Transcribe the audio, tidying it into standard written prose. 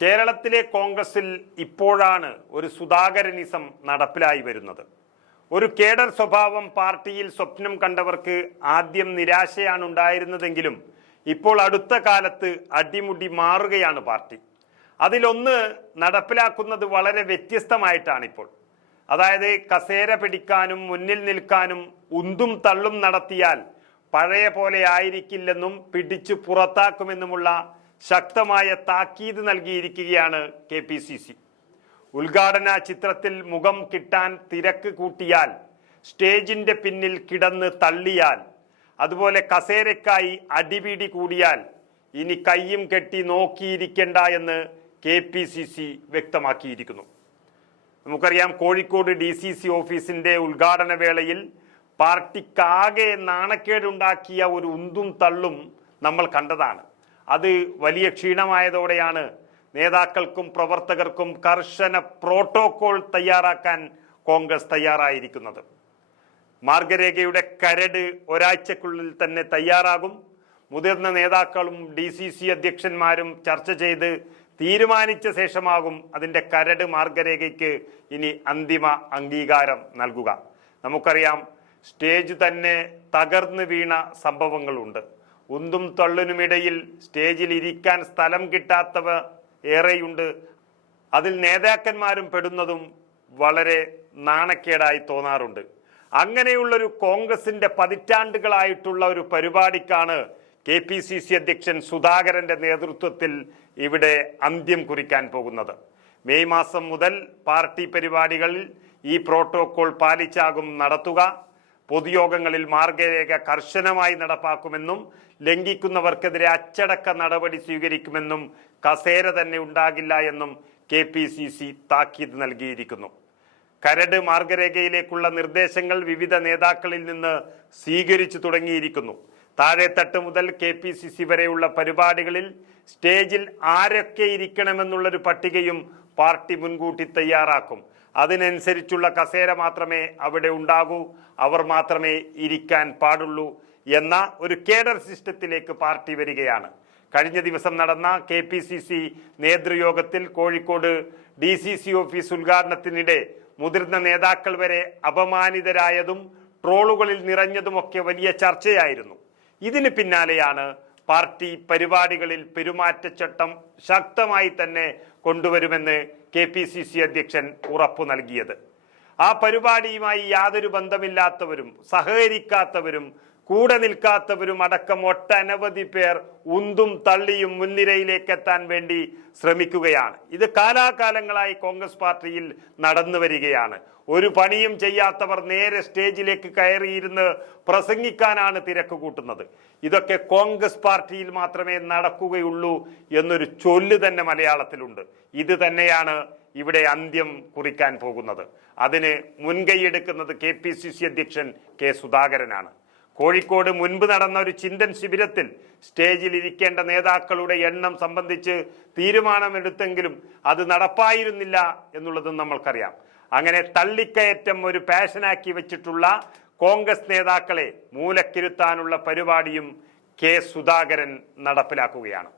കേരളത്തിലെ കോൺഗ്രസിൽ ഇപ്പോഴാണ് ഒരു സുധാകരനിസം നടപ്പിലായി വരുന്നത്. ഒരു കേഡർ സ്വഭാവം പാർട്ടിയിൽ സ്വപ്നം കണ്ടവർക്ക് ആദ്യം നിരാശയാണ് ഉണ്ടായിരുന്നതെങ്കിലും ഇപ്പോൾ അടുത്ത കാലത്ത് അടിമുടി മാറുകയാണ് പാർട്ടി. അതിലൊന്ന് നടപ്പിലാക്കുന്നത് വളരെ വ്യത്യസ്തമായിട്ടാണിപ്പോൾ. അതായത് കസേര പിടിക്കാനും മുന്നിൽ നിൽക്കാനും ഉന്തും തള്ളും നടത്തിയാൽ പഴയ പോലെ ആയിരിക്കില്ലെന്നും പിടിച്ചു പുറത്താക്കുമെന്നുമുള്ള ശക്തമായ താക്കീത് നൽകിയിരിക്കുകയാണ് KPCC. ഉദ്ഘാടന ചിത്രത്തിൽ മുഖം കിട്ടാൻ തിരക്ക് കൂട്ടിയാൽ, സ്റ്റേജിന്റെ പിന്നിൽ കിടന്ന് തള്ളിയാൽ, അതുപോലെ കസേരക്കായി അടിപിടി കൂടിയാൽ ഇനി കയ്യും കെട്ടി നോക്കിയിരിക്കേണ്ട എന്ന് KPCC വ്യക്തമാക്കിയിരിക്കുന്നു. നമുക്കറിയാം, കോഴിക്കോട് DCC ഓഫീസിന്റെ ഉദ്ഘാടന വേളയിൽ പാർട്ടിക്കാകെ നാണക്കേടുണ്ടാക്കിയ ഒരു ഉന്തും തള്ളും നമ്മൾ കണ്ടതാണ്. അത് വലിയ ക്ഷീണമായതോടെയാണ് നേതാക്കൾക്കും പ്രവർത്തകർക്കും കർശന പ്രോട്ടോകോൾ തയ്യാറാക്കാൻ കോൺഗ്രസ് തയ്യാറായിരിക്കുന്നത്. മാർഗരേഖയുടെ കരട് ഒരാഴ്ചക്കുള്ളിൽ തന്നെ തയ്യാറാകും. മുതിർന്ന നേതാക്കളും DCC അധ്യക്ഷന്മാരും ചർച്ച ചെയ്ത് തീരുമാനിച്ച ശേഷമാകും അതിൻ്റെ കരട് മാർഗരേഖയ്ക്ക് ഇനി അന്തിമ അംഗീകാരം നൽകുക. നമുക്കറിയാം, സ്റ്റേജ് തന്നെ തകർന്നു വീണ സംഭവങ്ങളുണ്ട്. ഉന്തും തള്ളിനുമിടയിൽ സ്റ്റേജിൽ ഇരിക്കാൻ സ്ഥലം കിട്ടാത്തവ ഏറെയുണ്ട്. അതിൽ നേതാക്കന്മാരും പെടുന്നതും വളരെ നാണക്കേടായി തോന്നാറുണ്ട്. അങ്ങനെയുള്ളൊരു കോൺഗ്രസിന്റെ പതിറ്റാണ്ടുകളായിട്ടുള്ള ഒരു പരിപാടിക്കാണ് KPCC അധ്യക്ഷൻ സുധാകരന്റെ നേതൃത്വത്തിൽ ഇവിടെ അന്ത്യം കുറിക്കാൻ പോകുന്നത്. മെയ് മാസം മുതൽ പാർട്ടി പരിപാടികളിൽ ഈ പ്രോട്ടോകോൾ പാലിച്ചാകും നടത്തുക. പൊതുയോഗങ്ങളിൽ മാർഗരേഖ കർശനമായി നടപ്പാക്കുമെന്നും ലംഘിക്കുന്നവർക്കെതിരെ അച്ചടക്ക നടപടി സ്വീകരിക്കുമെന്നും കസേര തന്നെ ഉണ്ടാകില്ല എന്നും KPCC താക്കീത് നൽകിയിരിക്കുന്നു. കരട് മാർഗരേഖയിലേക്കുള്ള നിർദ്ദേശങ്ങൾ വിവിധ നേതാക്കളിൽ നിന്ന് സ്വീകരിച്ചു തുടങ്ങിയിരിക്കുന്നു. താഴെത്തട്ട് മുതൽ KPCC വരെയുള്ള പരിപാടികളിൽ സ്റ്റേജിൽ ആരൊക്കെ ഇരിക്കണമെന്നുള്ളൊരു പട്ടികയും പാർട്ടി മുൻകൂട്ടി തയ്യാറാക്കും. അതിനനുസരിച്ചുള്ള കസേര മാത്രമേ അവിടെ ഉണ്ടാകൂ, അവർ മാത്രമേ ഇരിക്കാൻ പാടുള്ളൂ എന്ന ഒരു കേഡർ സിസ്റ്റത്തിലേക്ക് പാർട്ടി വരികയാണ്. കഴിഞ്ഞ ദിവസം നടന്ന KPCC നേതൃയോഗത്തിൽ കോഴിക്കോട് DCC ഓഫീസ് ഉദ്ഘാടനത്തിനിടെ മുതിർന്ന നേതാക്കൾ വരെ അപമാനിതരായതും ട്രോളുകളിൽ നിറഞ്ഞതുമൊക്കെ വലിയ ചർച്ചയായിരുന്നു. ഇതിന് പിന്നാലെയാണ് പാർട്ടി പരിപാടികളിൽ പെരുമാറ്റച്ചട്ടം ശക്തമായി തന്നെ കൊണ്ടുവരുമെന്ന് KPCC അധ്യക്ഷൻ ഉറപ്പു നൽകിയത്. ആ പരിപാടിയുമായി യാതൊരു ബന്ധമില്ലാത്തവരും സഹകരിക്കാത്തവരും കൂടെ നിൽക്കാത്തവരും അടക്കം ഒട്ടനവധി പേർ ഉന്തും തള്ളിയും മുൻനിരയിലേക്ക് എത്താൻ വേണ്ടി ശ്രമിക്കുകയാണ്. ഇത് കാലാകാലങ്ങളായി കോൺഗ്രസ് പാർട്ടിയിൽ നടന്നു വരികയാണ്. ഒരു പണിയും ചെയ്യാത്തവർ നേരെ സ്റ്റേജിലേക്ക് കയറിയിരുന്ന് പ്രസംഗിക്കാനാണ് തിരക്ക് കൂട്ടുന്നത്. ഇതൊക്കെ കോൺഗ്രസ് പാർട്ടിയിൽ മാത്രമേ നടക്കുകയുള്ളൂ എന്നൊരു ചൊല്ല് തന്നെ മലയാളത്തിലുണ്ട്. ഇത് തന്നെയാണ് ഇവിടെ അന്ത്യം കുറിക്കാൻ പോകുന്നത്. അതിന് മുൻകൈയെടുക്കുന്നത് KPCC അധ്യക്ഷൻ K സുധാകരനാണ്. കോഴിക്കോട് മുൻപ് നടന്ന ഒരു ചിന്തൻ ശിബിരത്തിൽ സ്റ്റേജിൽ ഇരിക്കേണ്ട നേതാക്കളുടെ എണ്ണം സംബന്ധിച്ച് തീരുമാനമെടുത്തെങ്കിലും അത് നടപ്പായിരുന്നില്ല എന്നുള്ളതും നമ്മൾക്കറിയാം. അങ്ങനെ തള്ളിക്കയറ്റം ഒരു പാഷനാക്കി വെച്ചിട്ടുള്ള കോൺഗ്രസ് നേതാക്കളെ മൂലക്കിരുത്താനുള്ള പരിപാടിയും K സുധാകരൻ നടപ്പിലാക്കുകയാണ്.